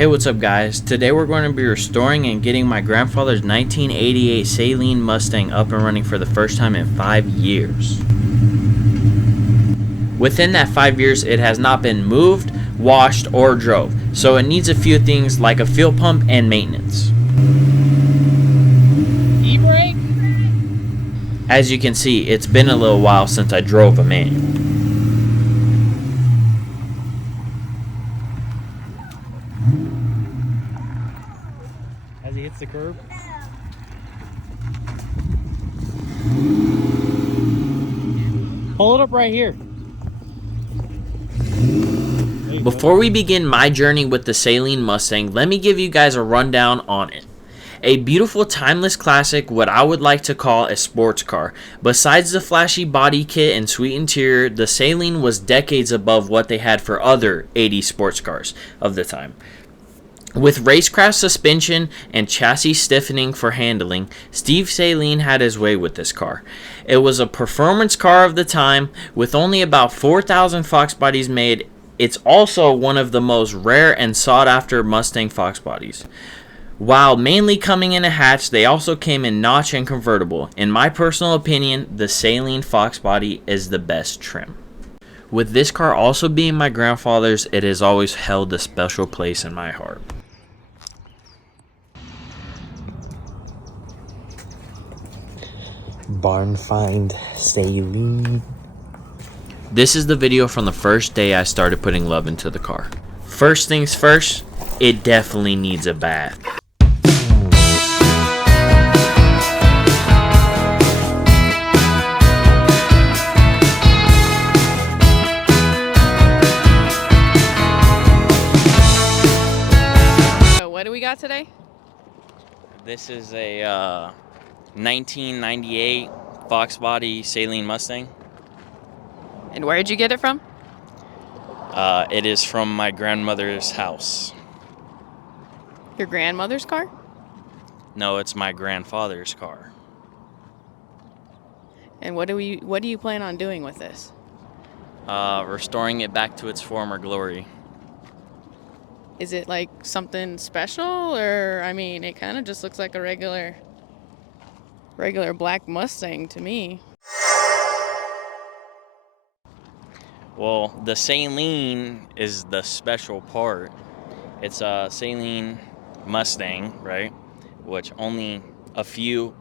Hey, what's up guys? Today we're going to be restoring and getting my grandfather's 1988 Saleen Mustang up and running for the first time in 5 years. Within that 5 years, it has not been moved, washed, or drove, so it needs a few things like a fuel pump and maintenance. E-brake? As you can see, it's been a little while since I drove a manual. As he hits the curb. Pull it up right here. Before we begin my journey with the Saleen Mustang, let me give you guys a rundown on it. A beautiful timeless classic, what I would like to call a sports car. Besides the flashy body kit and sweet interior, the Saleen was decades above what they had for other 80s sports cars of the time. With racecraft suspension and chassis stiffening for handling, Steve Saleen had his way with this car. It was a performance car of the time, with only about 4,000 Fox bodies made. It's also one of the most rare and sought after Mustang Fox bodies. While mainly coming in a hatch, they also came in notch and convertible. In my personal opinion, the Saleen Fox body is the best trim. With this car also being my grandfather's, it has always held a special place in my heart. Barn find Saleen. This is the video from the first day I started putting love into the car. First things first, it definitely needs a bath. So what do we got today? This is a 1998 Fox body Saleen Mustang. And where did you get it from? It is from my grandmother's house. Your grandmother's car? No, it's my grandfather's car. And what do you plan on doing with this? Restoring it back to its former glory. Is it like something special, or I mean, it kind of just looks like a regular black Mustang to me. Well, the Saleen is the special part. It's a Saleen Mustang, right? Which only a few,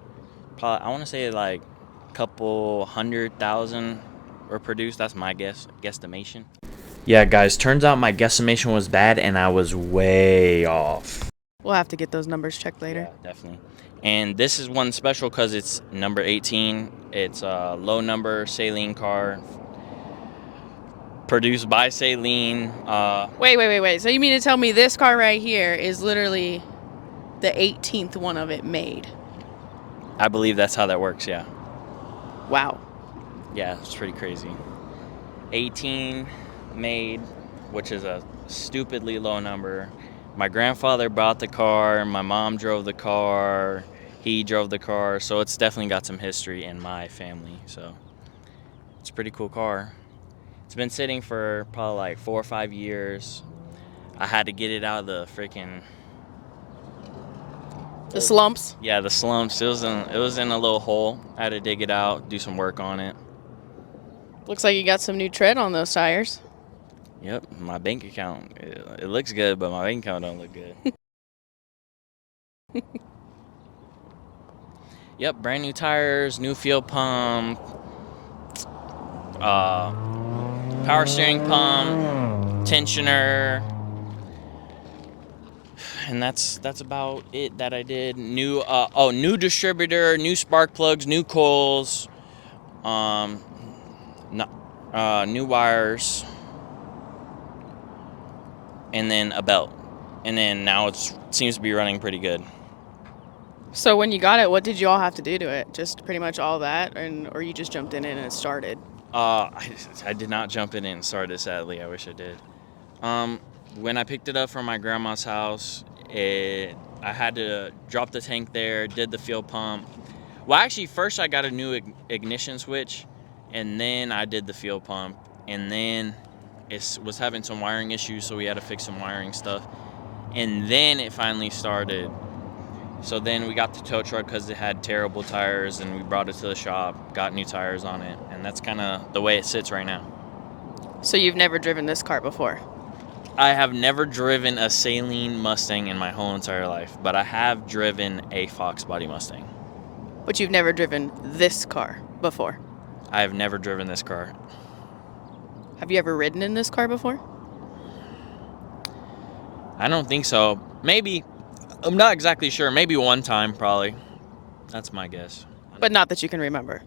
probably, I want to say like a couple 100,000 were produced. That's my guesstimation. Yeah, guys, turns out my guesstimation was bad and I was way off. We'll have to get those numbers checked later. Yeah, definitely. And this is one special because it's number 18. It's a low number Saleen car. Produced by Saleen. Wait. So you mean to tell me this car right here is literally the 18th one of it made? I believe that's how that works, yeah. Wow. Yeah, it's pretty crazy. 18 made, which is a stupidly low number. My grandfather bought the car, my mom drove the car, he drove the car, so it's definitely got some history in my family, so it's a pretty cool car. It's been sitting for probably like 4 or 5 years. I had to get it out of the freaking... The slumps? Yeah, the slumps. It was in a little hole. I had to dig it out, do some work on it. Looks like you got some new tread on those tires. Yep, my bank account, it looks good, but my bank account don't look good. Yep, brand new tires, new fuel pump, power steering pump, tensioner, and that's about it that I did. New new distributor, new spark plugs, new coils, new wires, and then a belt, and then now it seems to be running pretty good. So when you got it, what did you all have to do to it? Just pretty much all that, or you just jumped in it and it started? I did not jump in and start it, sadly. I wish I did. When I picked it up from my grandma's house, I had to drop the tank there, did the fuel pump. Well, actually, first I got a new ignition switch, and then I did the fuel pump, and then it was having some wiring issues, so we had to fix some wiring stuff. and then it finally started. So then we got the tow truck because it had terrible tires, and we brought it to the shop, got new tires on it, and that's kind of the way it sits right now. So you've never driven this car before? I have never driven a Saleen Mustang in my whole entire life, but I have driven a Fox body Mustang. But you've never driven this car before? I have never driven this car. Have you ever ridden in this car before? I don't think so. Maybe. I'm not exactly sure. Maybe one time, probably. That's my guess. But not that you can remember.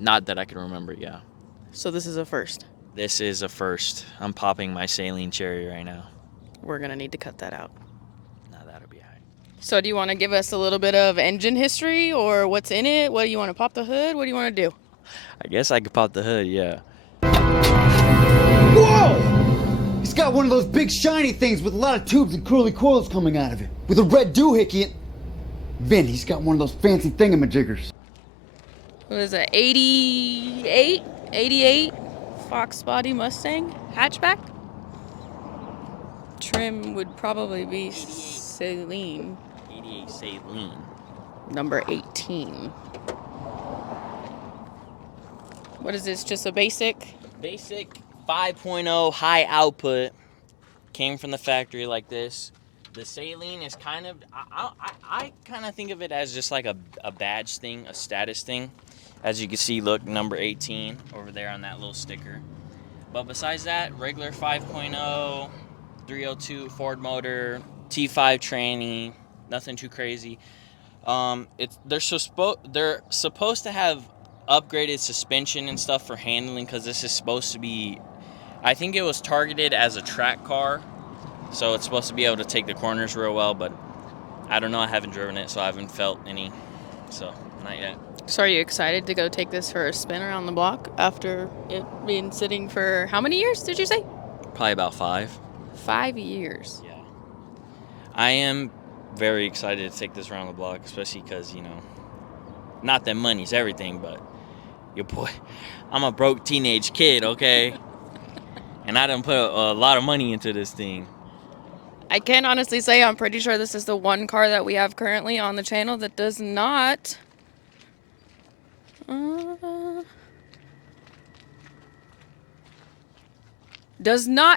Not that I can remember, yeah. So this is a first. This is a first. I'm popping my saline cherry right now. We're going to need to cut that out. No, that'll be high. So do you want to give us a little bit of engine history or what's in it? What do you want to pop the hood? What do you want to do? I guess I could pop the hood, yeah. Whoa! He's got one of those big shiny things with a lot of tubes and curly coils coming out of it. With a red doohickey and... Vin, he's got one of those fancy thingamajiggers. What is it, 88 Fox body Mustang hatchback? Trim would probably be Saleen. 88 Saleen. Number 18. What is this, just a basic? Basic 5.0 high output. Came from the factory like this. The Saleen is kind of, I kind of think of it as just like a badge thing, a status thing. As you can see, look, number 18 over there on that little sticker. But besides that, regular 5.0, 302 Ford motor, T5 tranny, nothing too crazy. They're supposed to have upgraded suspension and stuff for handling because this is supposed to be, I think it was targeted as a track car. So it's supposed to be able to take the corners real well, but I don't know. I haven't driven it, so I haven't felt any. So, not yet. So are you excited to go take this for a spin around the block after it being sitting for how many years, did you say? Probably about 5. 5 years. Yeah. I am very excited to take this around the block, especially because, you know, not that money's everything, but your boy, I'm a broke teenage kid, okay? And I done put a lot of money into this thing. I can honestly say I'm pretty sure this is the one car that we have currently on the channel that does not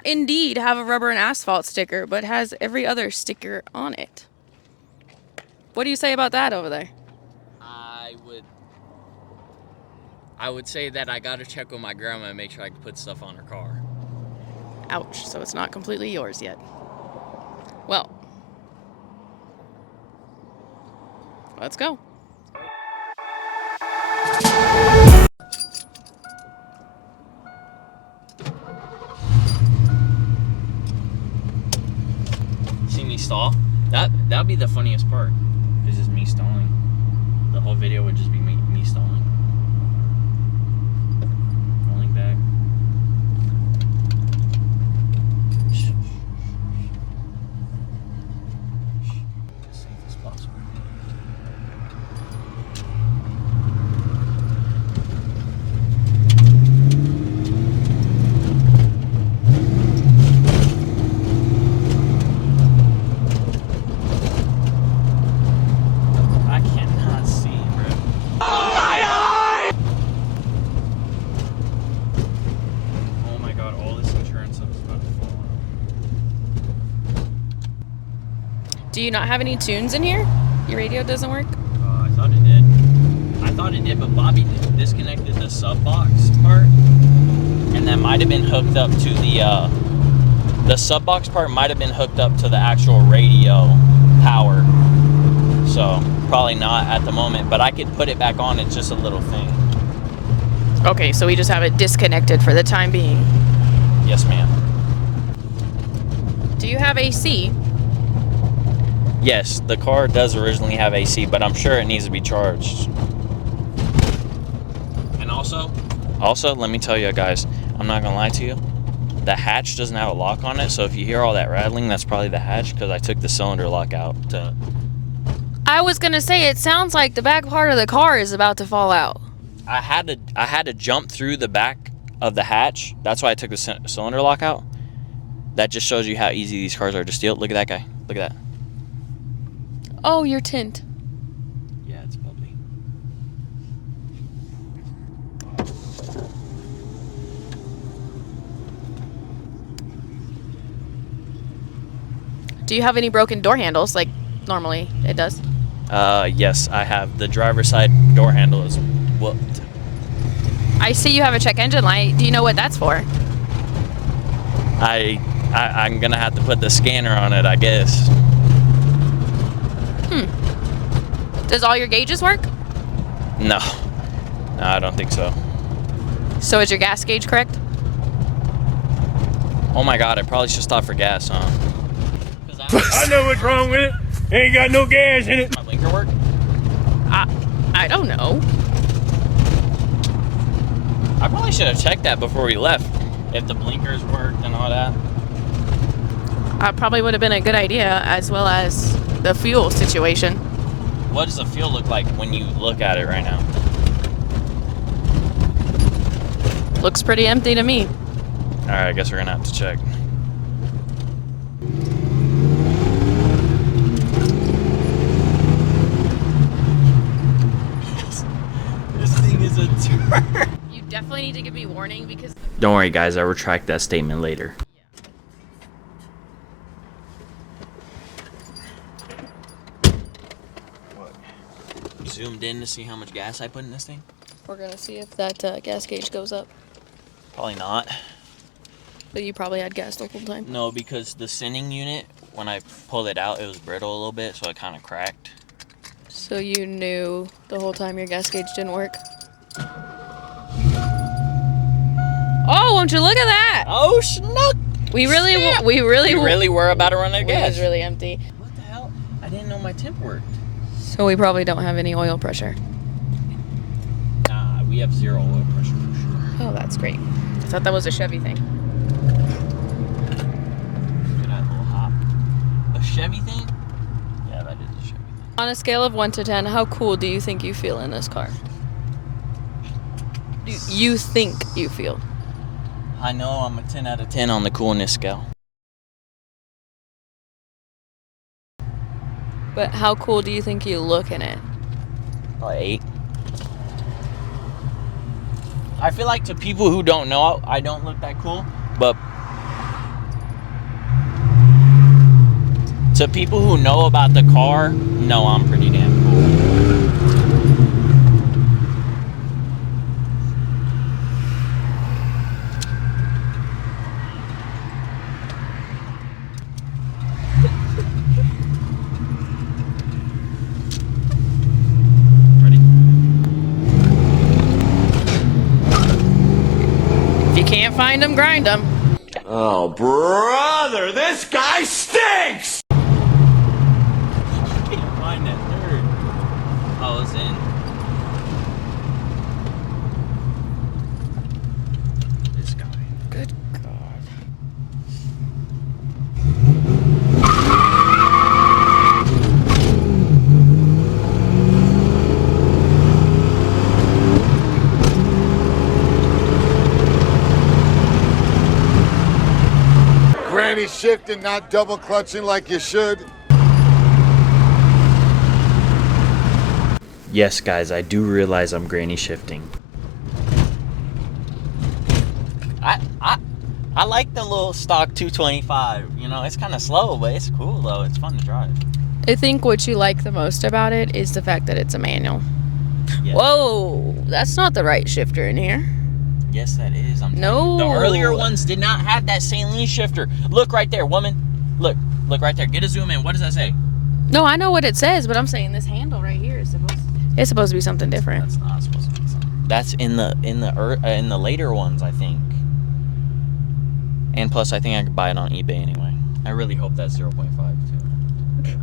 indeed have a rubber and asphalt sticker, but has every other sticker on it. What do you say about that over there? I would say that I gotta check with my grandma and make sure I can put stuff on her car. Ouch, so it's not completely yours yet. Well, let's go. See me stall? That'd be the funniest part. Is just me stalling. The whole video would just be me stalling. Rolling back. Safe as possible. I cannot see, bro. Oh my god, all this insurance stuff is about to fall out. Do you not have any tunes in here? Your radio doesn't work? I thought it did. But Bobby disconnected the sub box part, and that might have been hooked up to the sub box part might have been hooked up to the actual radio power. So probably not at the moment, but I could put it back on. It's just a little thing. Okay, so we just have it disconnected for the time being. Yes, ma'am. Do you have AC? Yes, the car does originally have AC, but I'm sure it needs to be charged. And also, let me tell you guys, I'm not gonna lie to you. The hatch doesn't have a lock on it, so if you hear all that rattling, that's probably the hatch because I took the cylinder lock out. I was gonna say, it sounds like the back part of the car is about to fall out. I had to jump through the back of the hatch. That's why I took the cylinder lock out. That just shows you how easy these cars are to steal. Look at that guy. Look Look at that. Oh, your tint. Yeah, it's bubbly. Do you have any broken door handles like normally it does? Yes, I have. The driver's side door handle is whooped. I see you have a check engine light. Do you know what that's for? I'm gonna have to put the scanner on it, I guess. Does all your gauges work? No, I don't think so. So is your gas gauge correct? Oh my God, I probably should stop for gas, huh? I know what's wrong with it. Ain't got no gas in it. My blinker work? I don't know. I probably should have checked that before we left. If the blinkers worked and all that. Probably would have been a good idea, as well as the fuel situation. What does the fuel look like when you look at it right now? Looks pretty empty to me. All right, I guess we're gonna have to check. This thing is a tour. You definitely need to give me warning because... Don't worry, guys. I'll retract that statement later. Zoomed in to see how much gas I put in this thing? We're going to see if that gas gauge goes up. Probably not. But you probably had gas the whole time. No, because the sending unit, when I pulled it out, it was brittle a little bit, so it kind of cracked. So you knew the whole time your gas gauge didn't work? Oh, won't you look at that? Oh, schnuck! We really were about to run out of It gas. was really empty. What the hell? I didn't know my temp worked. So we probably don't have any oil pressure. Nah, we have 0 oil pressure for sure. Oh, that's great. I thought that was a Chevy thing. Look at that little hop. A Chevy thing? Yeah, that is a Chevy thing. On a scale of 1 to 10, how cool do you think you feel in this car? Do you think you feel? I know I'm a 10 out of 10 on the coolness scale. But how cool do you think you look in it? Probably 8. I feel like to people who don't know, I don't look that cool, but to people who know about the car, no, I'm pretty damn cool. Ready? If you can't find them, grind them. Oh, brother, this guy stinks! Can't find that third. Oh, it's in. This guy. Good God. Granny shifting, not double clutching like you should. Yes, guys, I do realize I'm granny shifting. I like the little stock 225. You know, it's kind of slow, but it's cool though. It's fun to drive. I think what you like the most about it is the fact that it's a manual. Yeah. Whoa, that's not the right shifter in here. Yes, that is. No. The earlier ones did not have that Saleen shifter. Look right there, woman. Look right there. Get a zoom in. What does that say? No, I know what it says, but I'm saying this handle right here is supposed to be something different. That's not supposed to be something. That's in the later ones, I think. And plus, I think I could buy it on eBay anyway. I really hope that's 0.5 too.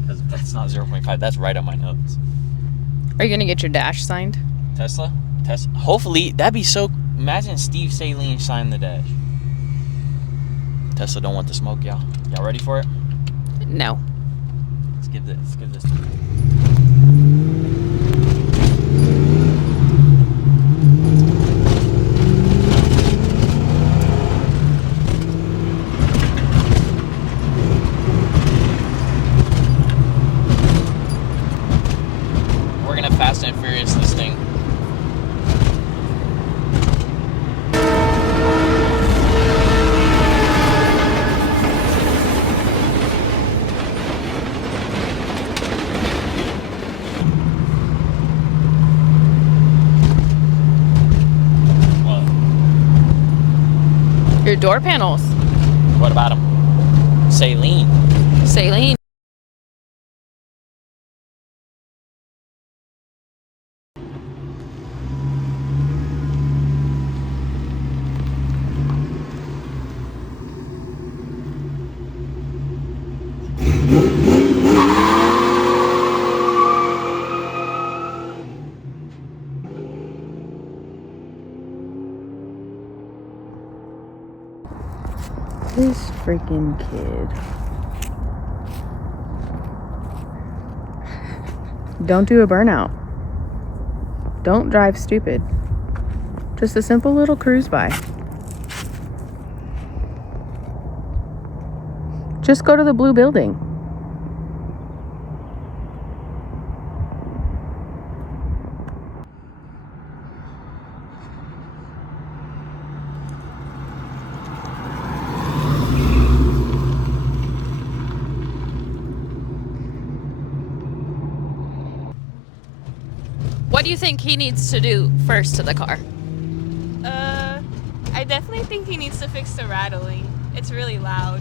Because if that's not 0.5, that's right on my nose. Are you gonna get your dash signed? Tesla? Hopefully, that'd be so... Imagine Steve Saleen signed the dash. Tesla don't want the smoke, y'all. Y'all ready for it? No. Let's give this. door panels. What about them? Saleen. Saleen. This freaking kid. Don't do a burnout. Don't drive stupid. Just a simple little cruise by. Just go to the blue building. What do you think he needs to do first to the car? I definitely think he needs to fix the rattling. It's really loud.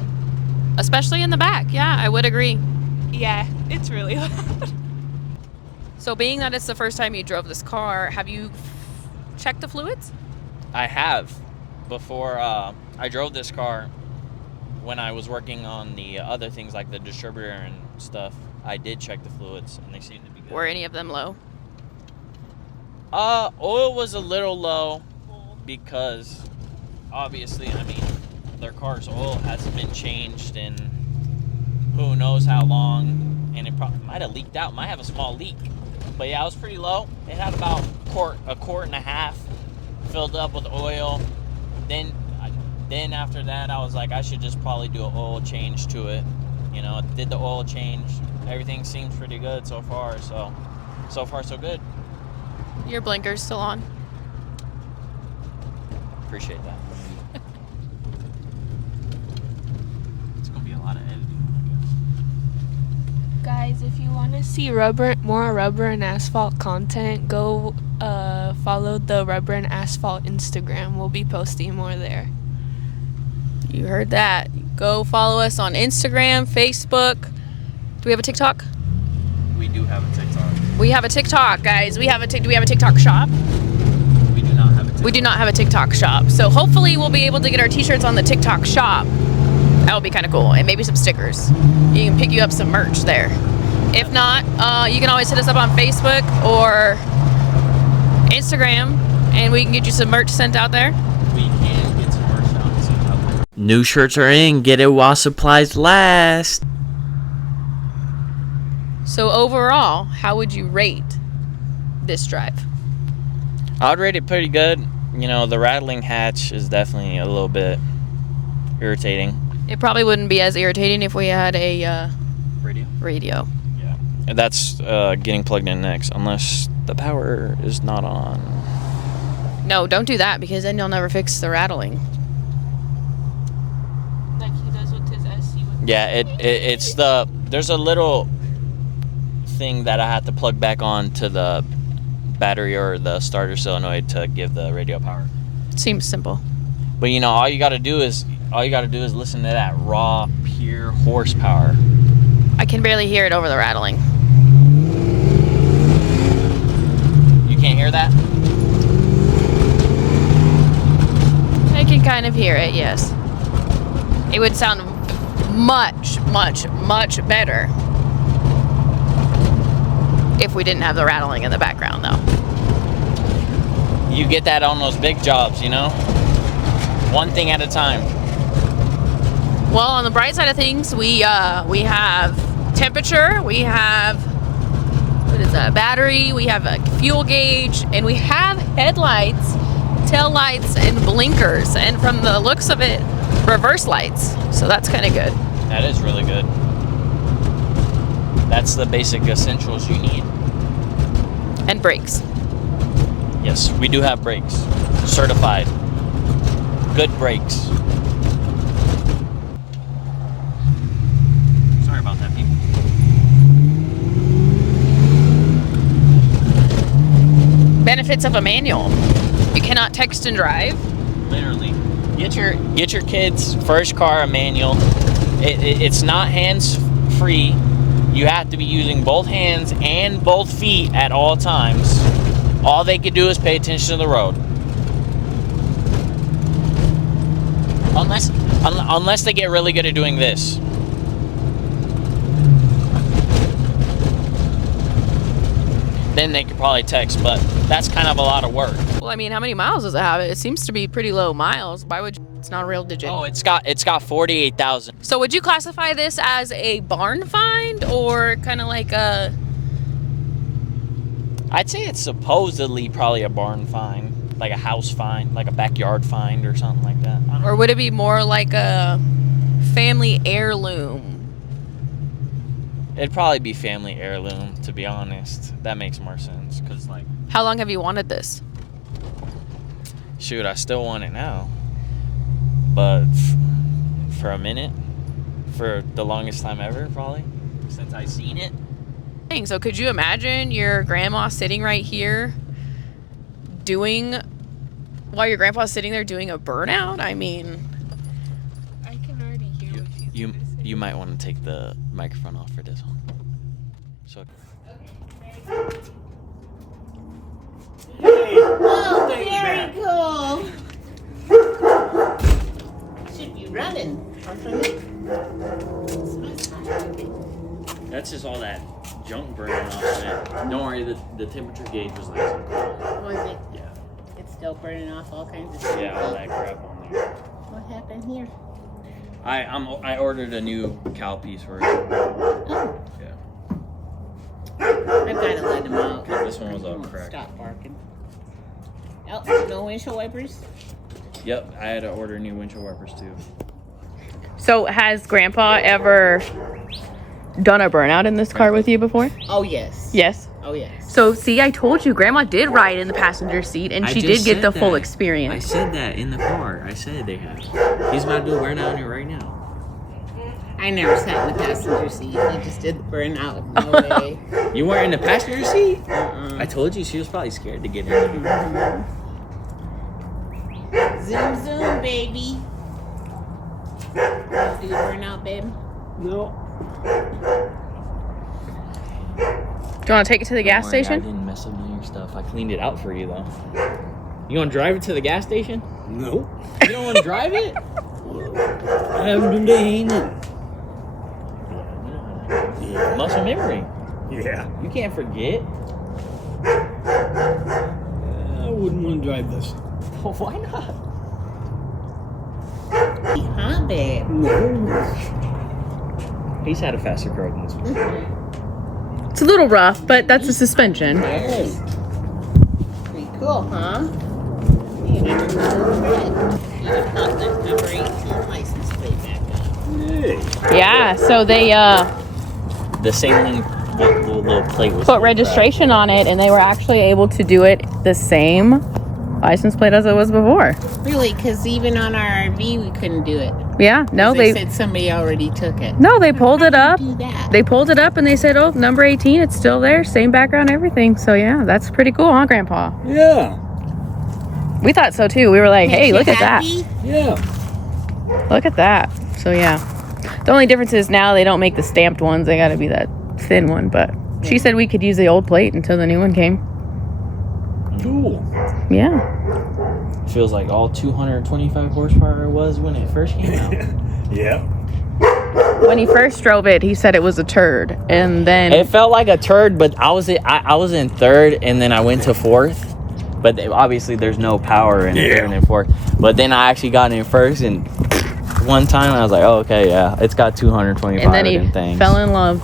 Especially in the back. Yeah, I would agree. Yeah, it's really loud. So being that it's the first time you drove this car, have you checked the fluids? I have. Before I drove this car, when I was working on the other things like the distributor and stuff, I did check the fluids and they seemed to be good. Were any of them low? Oil was a little low because obviously, I mean, their car's oil hasn't been changed in who knows how long, and it probably might have leaked out, might have a small leak. But yeah, it was pretty low. It had about a quart and a half filled up with oil. Then after that, I was like, I should just probably do an oil change to it. You know, did the oil change. Everything seems pretty good so far. So far so good. Your blinker's still on. Appreciate that. It's gonna be a lot of editing, I guess. Guys, if you want to see more rubber and asphalt content, go follow the Rubber and Asphalt Instagram. We'll be posting more there. You heard that. Go follow us on Instagram, Facebook. Do we have a TikTok? We do have a TikTok. We have a TikTok, guys. Do we have a TikTok shop? We do not have a TikTok. We do not have a TikTok shop. So hopefully we'll be able to get our t-shirts on the TikTok shop. That would be kind of cool. And maybe some stickers. You can pick you up some merch there. If not, you can always hit us up on Facebook or Instagram, and we can get you some merch sent out there. We can get some merch sent out there. New shirts are in. Get it while supplies last. So overall, how would you rate this drive? I would rate it pretty good. You know, the rattling hatch is definitely a little bit irritating. It probably wouldn't be as irritating if we had a radio. Yeah. And that's getting plugged in next, unless the power is not on. No, don't do that, because then you'll never fix the rattling. Like he does with his SC. Yeah, it's there's a little thing that I have to plug back on to the battery or the starter solenoid to give the radio power. Seems simple. But you know, all you gotta do is listen to that raw, pure horsepower. I can barely hear it over the rattling. You can't hear that? I can kind of hear it, yes. It would sound much, much, much better if we didn't have the rattling in the background, though. You get that on those big jobs, you know? One thing at a time. Well, on the bright side of things, we have temperature, we have, what is that, battery, we have a fuel gauge, and we have headlights, tail lights, and blinkers, and from the looks of it, reverse lights. So that's kind of good. That is really good. That's the basic essentials you need. And brakes. Yes, we do have brakes. Certified. Good brakes. Sorry about that, people. Benefits of a manual. You cannot text and drive. Literally. Get your kids' first car a manual. It's not hands-free. You have to be using both hands and both feet at all times. All they can do is pay attention to the road. Unless they get really good at doing this. Then they could probably text, but that's kind of a lot of work. Well, I mean, how many miles does it have? It seems to be pretty low miles. Why would you? It's not a real digit. Oh, it's got 48,000. So would you classify this as a barn find or kind of like a... I'd say it's supposedly probably a barn find, like a house find, like a backyard find or something like that. Or would it be more like a family heirloom? It'd probably be family heirloom, to be honest. That makes more sense, because, like... How long have you wanted this? Shoot, I still want it now. But for a minute. For the longest time ever, probably. Since I seen it. So could you imagine your grandma sitting right here while your grandpa's sitting there doing a burnout? I mean... I can already hear what she's gonna say. You might want to take the microphone off for this one. So... Oh, very cool. Should be running. That's just all that junk burning off of it. Don't worry, the temperature gauge was nice and cool. Was it? Yeah. It's still burning off all kinds of stuff. Yeah, all that crap on there. What happened here? I ordered a new cow piece for it. Oh, Yeah. I've got to let him out. This one was all He won't cracked. Stop barking. Oh, no windshield wipers? Yep, I had to order new windshield wipers too. So has Grandpa ever done a burnout in this car with you before? Oh, yes. Yes. Oh, yes. So see, I told you, Grandma did ride in the passenger seat, and she did get the full experience. I said that in the car. I said they have. He's about to do a burnout in it right now. I never sat in the passenger seat. He just did the burnout. No way. You weren't in the passenger seat? I told you she was probably scared to get in. Zoom, zoom, baby. Do the burnout, babe? No. Do you want to take it to the gas I station? didn't mess up none of your stuff. I cleaned it out for you though. You want to drive it to the gas station? No. You don't want to drive it? I haven't been to Hanan. Yeah. Muscle memory. Yeah. You can't forget. I wouldn't want to drive this. Well, why not? Huh, babe? No. He's had a faster car than this one. It's a little rough, but that's a suspension. Yes. Pretty cool, huh? You got that number 18 license plate back up. Yeah, so they The Saleen little plate was put registration on it, and they were actually able to do it the same license plate as it was before. Really? Because even on our RV, we couldn't do it. Yeah, no, They said somebody already took it. no, they pulled it up. Do that. They pulled it up and they said, "Oh, number 18, it's still there, same background, everything." So yeah, that's pretty cool, huh, Grandpa? Yeah. We thought so too. We were like, "Hey, Makes look you at that! happy? Yeah. Look at that!" So yeah, the only difference is now they don't make the stamped ones. They got to be that thin one. But she said we could use the old plate until the new one came. Cool. Yeah. Feels like all 225 horsepower was when it first came out. Yeah. When he first drove it, he said it was a turd, and then It felt like a turd, but I was in third, and then I went to fourth. But obviously, there's no power in third and fourth. But then I actually got in first, and one time I was like, "Oh, okay, yeah, it's got 225." and then he things. fell in love.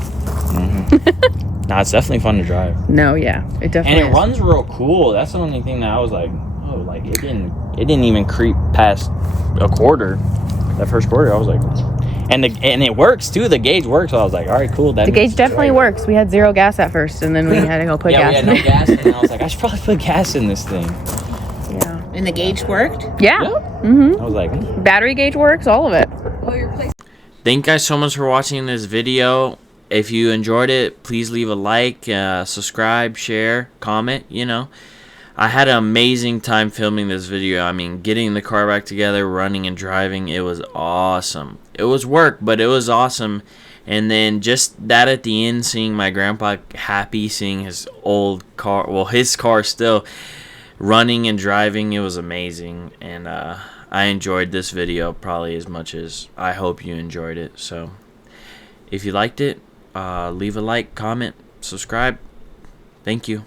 Nah, it's definitely fun to drive, No, yeah, it definitely and it is. runs real cool. That's the only thing that I was like, "Oh, like it didn't even creep past a quarter." That first quarter, I was like, and it works too. The gauge works. So I was like, all right, cool. That The means gauge it's definitely right. works. We had 0 gas at first, and then we had to go put Yeah, gas we in had no it. gas, and I was like, I should probably put gas in this thing. Yeah. And the gauge worked? Yeah. Yep. Mm-hmm. I was like, Battery gauge works, all of it. thank you guys so much for watching this video. If you enjoyed it, please leave a like, subscribe, share, comment, I had an amazing time filming this video. I mean, getting the car back together, running and driving, it was awesome. It was work, but it was awesome. And then just that at the end, seeing my grandpa happy, seeing his old car, well, his car still running and driving, it was amazing. And I enjoyed this video probably as much as I hope you enjoyed it. So if you liked it, leave a like, comment, subscribe. Thank you.